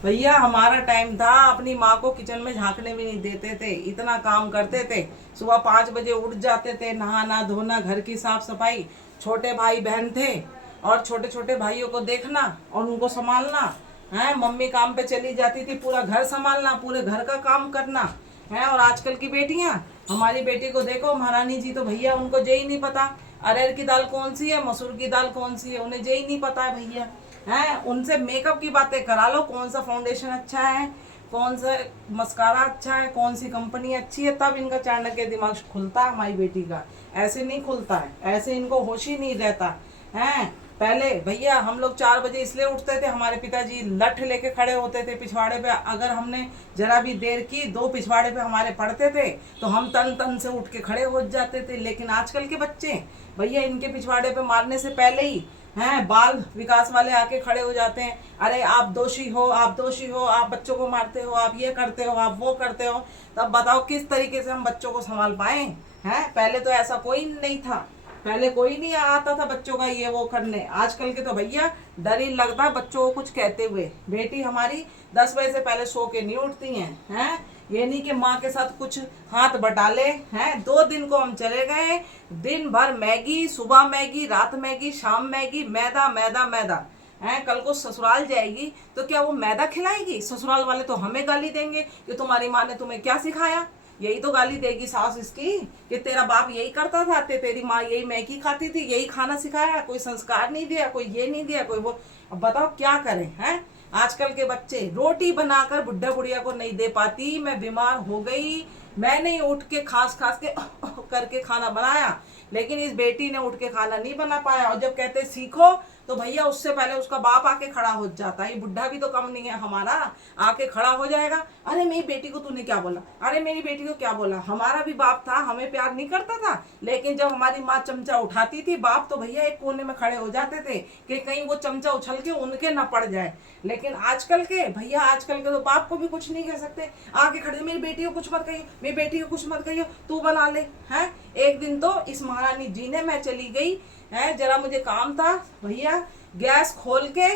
भैया हमारा टाइम था, अपनी माँ को किचन में झांकने भी नहीं देते थे, इतना काम करते थे। सुबह 5 बजे उठ जाते थे, नहाना धोना, घर की साफ सफाई। छोटे भाई बहन थे और छोटे छोटे भाइयों को देखना और उनको संभालना है। मम्मी काम पे चली जाती थी, पूरा घर संभालना, पूरे घर का काम करना है। और आजकल की बेटियां, हमारी बेटी को देखो, महारानी जी तो भैया उनको जे ही नहीं पता अरहर की दाल कौन सी है, मसूर की दाल कौन सी है, उन्हें जे ही नहीं पता है भैया। हैं, उनसे मेकअप की बातें करा लो, कौन सा फाउंडेशन अच्छा है, कौन सा मस्कारा अच्छा है, कौन सी कंपनी अच्छी है, तब इनका चाणक्य दिमाग खुलता है हमारी बेटी का। ऐसे नहीं खुलता है, ऐसे इनको होश ही नहीं रहता है। पहले भैया हम लोग 4 बजे इसलिए उठते थे, हमारे पिताजी लठ लेके खड़े होते थे पिछवाड़े पे। अगर हमने जरा भी देर की, 2 पिछवाड़े पे हमारे पड़ते थे तो हम तन तन से उठ के खड़े हो जाते थे। लेकिन आजकल के बच्चे भैया, इनके पिछवाड़े पे मारने से पहले ही हैं बाल विकास वाले आके खड़े हो जाते हैं। अरे आप दोषी हो, आप दोषी हो, आप बच्चों को मारते हो, आप ये करते हो, आप वो करते हो। तब बताओ किस तरीके से हम बच्चों को संभाल पाए हैं। पहले तो ऐसा कोई नहीं था, पहले कोई नहीं आता था बच्चों का ये वो करने। आजकल के तो भैया डर ही लगता है बच्चों को कुछ कहते हुए। बेटी हमारी 10 बजे से पहले सो के नहीं उठती हैं। ये नहीं कि माँ के साथ कुछ हाथ बटा ले हैं। 2 दिन को हम चले गए, दिन भर मैगी, सुबह मैगी, रात मैगी, शाम मैगी, मैदा मैदा मैदा है। कल को ससुराल जाएगी तो क्या वो मैदा खिलाएगी? ससुराल वाले तो हमें गाली देंगे कि तुम्हारी माँ ने तुम्हें क्या सिखाया। यही तो गाली देगी सास इसकी कि तेरा बाप यही करता था, तेरी माँ यही मैगी खाती थी, यही खाना सिखाया, कोई संस्कार नहीं दिया, कोई ये नहीं दिया, कोई वो। अब बताओ क्या करें हैं। आजकल के बच्चे रोटी बनाकर बुढ़ा बुढ़िया को नहीं दे पाती। मैं बीमार हो गई, मैंने ही उठ के खास खास के करके खाना बनाया, लेकिन इस बेटी ने उठ के खाना नहीं बना पाया। और जब कहते सीखो तो भैया उससे पहले उसका बाप आके खड़ा हो जाता है। ये बुढ़ा भी तो कम नहीं है हमारा, आके खड़ा हो जाएगा। अरे मेरी बेटी को तूने क्या बोला, अरे मेरी बेटी को क्या बोला। हमारा भी बाप था, हमें प्यार नहीं करता था, लेकिन जब हमारी माँ चमचा उठाती थी, बाप तो भैया एक कोने में खड़े हो जाते थे कि कहीं वो चमचा उछल के उनके ना पड़ जाए। लेकिन आजकल के भैया, आजकल के तो बाप को भी कुछ नहीं कह सकते। आके खड़े, मेरी बेटी को कुछ मत कहिए, मेरी बेटी को कुछ मत कहिए, तू बना ले हैं। एक दिन तो इस महारानी जी ने, मैं चली गई है, जरा मुझे काम था भैया, गैस खोल के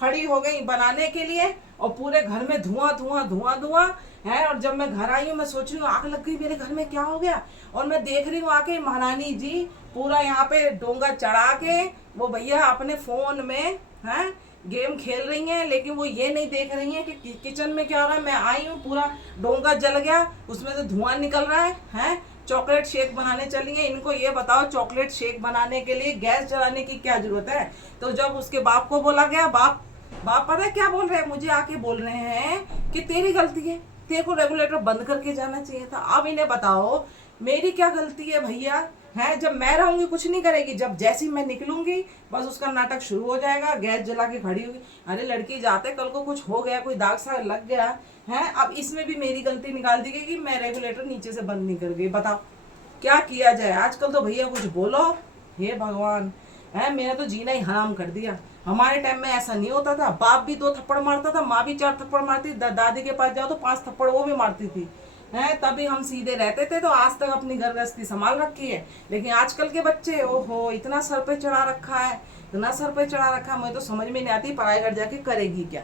खड़ी हो गई बनाने के लिए, और पूरे घर में धुआं धुआं धुआं धुआं है। और जब मैं घर आई हूँ, मैं सोच रही हूँ आग लग गई मेरे घर में, क्या हो गया। और मैं देख रही हूँ आके महारानी जी पूरा यहाँ पे डोंगा चढ़ा के वो भैया अपने फोन में हैं गेम खेल रही हैं। लेकिन वो ये नहीं देख रही हैं कि किचन में क्या हो रहा है। मैं आई हूँ, पूरा डोंगा जल गया, उसमें से धुआं निकल रहा है। चॉकलेट शेक बनाने चली है। इनको ये बताओ, चॉकलेट शेक बनाने के लिए गैस जलाने की क्या जरूरत है। तो जब उसके बाप को बोला गया, बाप बाप पता है क्या बोल रहे हैं, मुझे आके बोल रहे हैं कि तेरी गलती है, तेरे को रेगुलेटर बंद करके जाना चाहिए था। अब इन्हें बताओ मेरी क्या गलती है भैया। है, जब मैं रहूंगी कुछ नहीं करेगी, जब जैसी मैं निकलूंगी बस उसका नाटक शुरू हो जाएगा, गैस जला के खड़ी होगी। अरे लड़की जाते कल को कुछ हो गया, कोई दाग सा लग गया है, अब इसमें भी मेरी गलती निकाल दी गई कि मैं रेगुलेटर नीचे से बंद नहीं कर गई। बताओ क्या किया जाए। आजकल तो भैया कुछ बोलो, हे भगवान है, मैंने तो जीना ही हराम कर दिया। हमारे टाइम में ऐसा नहीं होता था, बाप भी 2 थप्पड़ मारता था, माँ भी 4 थप्पड़ मारती, दादी के पास जाओ तो 5 थप्पड़ वो भी मारती थी है। तभी हम सीधे रहते थे, तो आज तक अपनी घर गृहस्थी संभाल रखी है। लेकिन आजकल के बच्चे, ओहो, इतना सर पे चढ़ा रखा है, इतना सर पे चढ़ा रखा है, मुझे तो समझ में नहीं आती पढ़ाई घर जाके करेगी क्या।